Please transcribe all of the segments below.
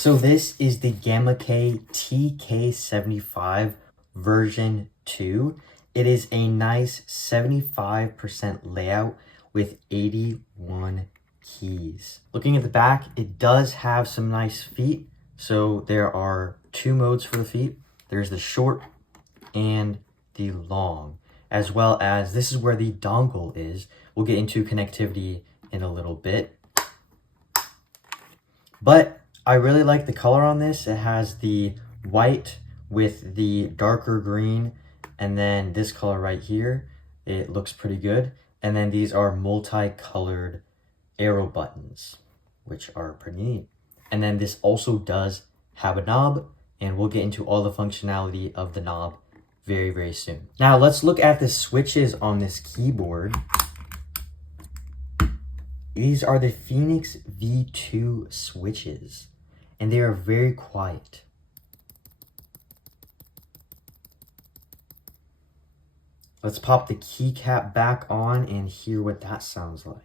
So this is the Gamakay TK75 version 2. It is a nice 75% layout with 81 keys. Looking at the back, it does have some nice feet. So there are two modes for the feet. There's the short and the long, as well as this is where the dongle is. We'll get into connectivity in a little bit. But I really like the color on this. It has the white with the darker green, and then this color right here. It looks pretty good. And then these are multicolored arrow buttons, which are pretty neat. And then this also does have a knob, and we'll get into all the functionality of the knob very, very soon. Now let's look at the switches on this keyboard. These are the Phoenix V2 switches, and they are very quiet. Let's pop the keycap back on and hear what that sounds like.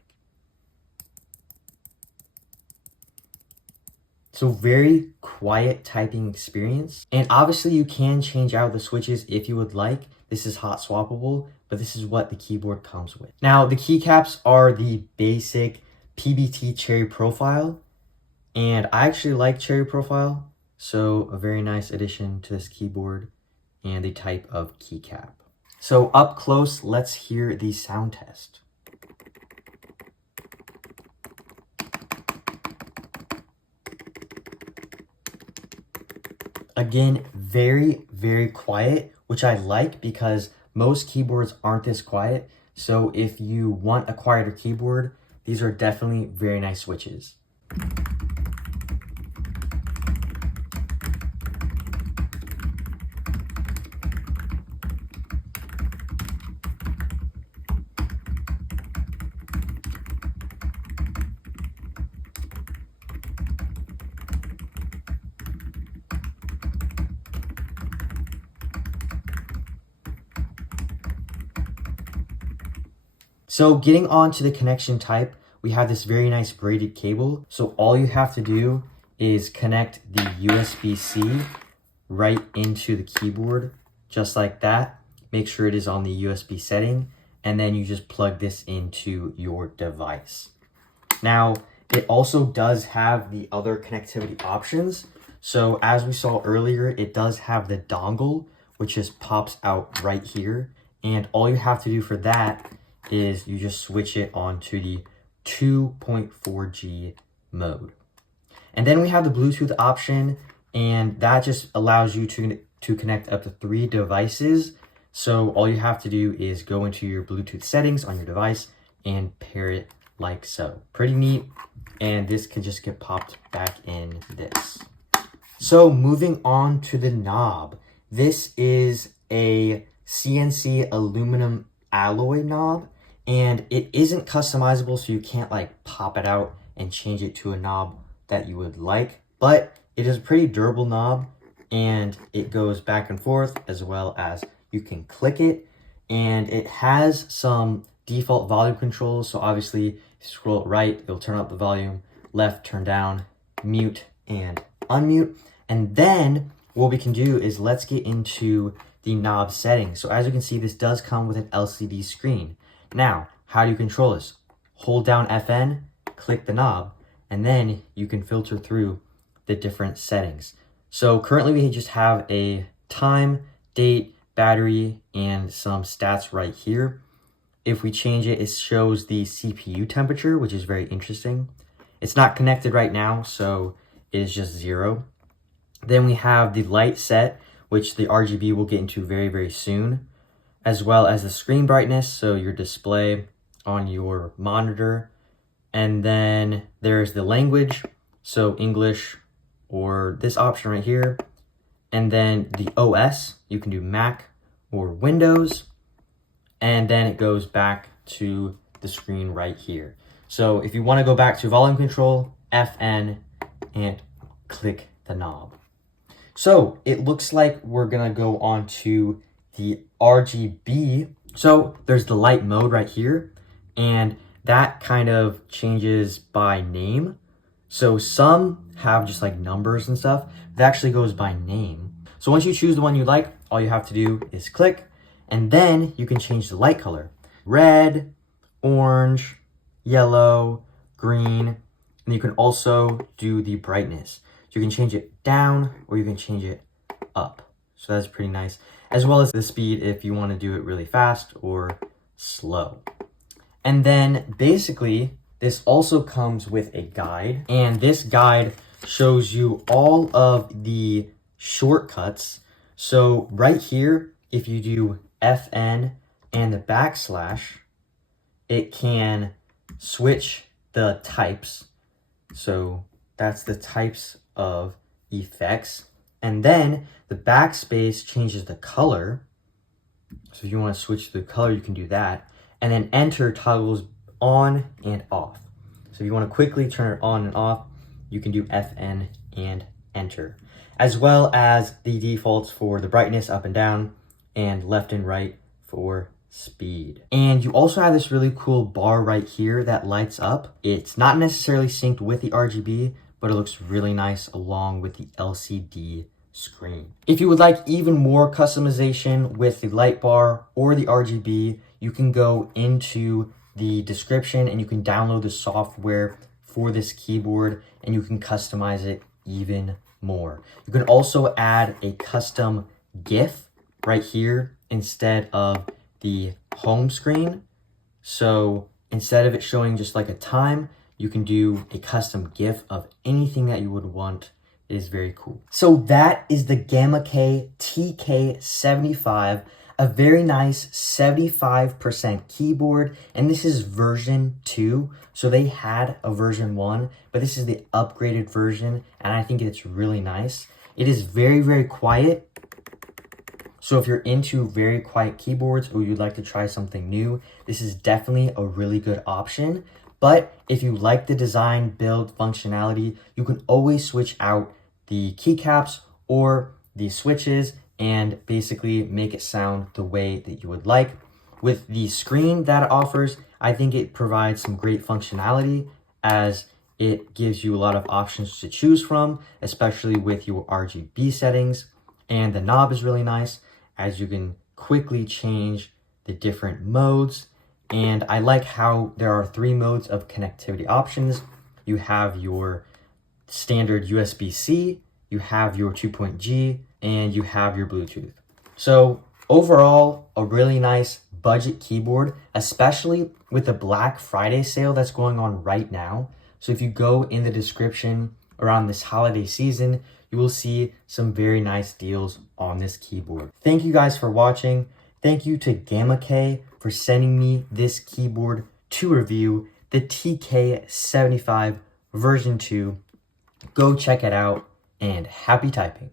So very quiet typing experience. And obviously you can change out the switches if you would like. This is hot swappable, but this is what the keyboard comes with. Now the keycaps are the basic PBT cherry profile. And I actually like cherry profile. So a very nice addition to this keyboard and the type of keycap. So up close, let's hear the sound test. Again, very, very quiet, which I like because most keyboards aren't this quiet. So if you want a quieter keyboard, these are definitely very nice switches. So getting on to the connection type, we have this very nice braided cable. So all you have to do is connect the USB-C right into the keyboard, just like that. Make sure it is on the USB setting, and then you just plug this into your device. Now, it also does have the other connectivity options. So as we saw earlier, it does have the dongle, which just pops out right here. And all you have to do for that is you just switch it on to the 2.4G mode. And then we have the Bluetooth option, and that just allows you to connect up to 3 devices. So all you have to do is go into your Bluetooth settings on your device and pair it like so. Pretty neat, and this can just get popped back in this. So moving on to the knob. This is a CNC aluminum alloy knob, and it isn't customizable, so you can't like pop it out and change it to a knob that you would like, but it is a pretty durable knob, and it goes back and forth, as well as you can click it, and it has some default volume controls. So obviously if you scroll it right, it'll turn up the volume, left turn down, mute and unmute. And then what we can do is let's get into the knob settings. So as you can see, this does come with an LCD screen. Now, how do you control this? Hold down FN, click the knob, and then you can filter through the different settings. So currently we just have a time, date, battery, and some stats right here. If we change it, it shows the CPU temperature, which is very interesting. It's not connected right now, so it is just 0. Then we have the light set, which the RGB will get into very, very soon, as well as the screen brightness, so your display on your monitor. And then there's the language, so English or this option right here. And then the OS, you can do Mac or Windows. And then it goes back to the screen right here. So if you want to go back to volume control, FN, and click the knob. So it looks like we're gonna go on to the RGB. So there's the light mode right here, and that kind of changes by name. So some have just like numbers and stuff. It actually goes by name. So once you choose the one you like, all you have to do is click, and then you can change the light color. Red, orange, yellow, green, and you can also do the brightness. So you can change it down or you can change it up. So that's pretty nice. As well as the speed if you want to do it really fast or slow. And then basically, this also comes with a guide, and this guide shows you all of the shortcuts. So right here, if you do FN and the backslash, it can switch the types. So that's the types of effects. And then the backspace changes the color. So if you want to switch the color, you can do that. And then enter toggles on and off. So if you want to quickly turn it on and off, you can do FN and enter. As well as the defaults for the brightness up and down and left and right for speed. And you also have this really cool bar right here that lights up. It's not necessarily synced with the RGB, but it looks really nice along with the LCD screen. If you would like even more customization with the light bar or the RGB, you can go into the description and you can download the software for this keyboard and you can customize it even more. You can also add a custom GIF right here instead of the home screen. So instead of it showing just like a time, you can do a custom GIF of anything that you would want. It is very cool. So that is the Gamakay TK75, a very nice 75% keyboard, and this is version 2. So they had a version 1, but this is the upgraded version, and I think it's really nice. It is very, very quiet. So if you're into very quiet keyboards or you'd like to try something new, this is definitely a really good option. But if you like the design, build, functionality, you can always switch out the keycaps or the switches and basically make it sound the way that you would like. With the screen that it offers, I think it provides some great functionality as it gives you a lot of options to choose from, especially with your RGB settings. And the knob is really nice as you can quickly change the different modes. And I like how there are 3 modes of connectivity options. You have your standard USB-C, you have your 2.G, and you have your Bluetooth. So overall, a really nice budget keyboard, especially with the Black Friday sale that's going on right now. So if you go in the description around this holiday season, you will see some very nice deals on this keyboard. Thank you guys for watching. Thank you to Gamakay for sending me this keyboard to review, the TK75 version 2. Go check it out and happy typing.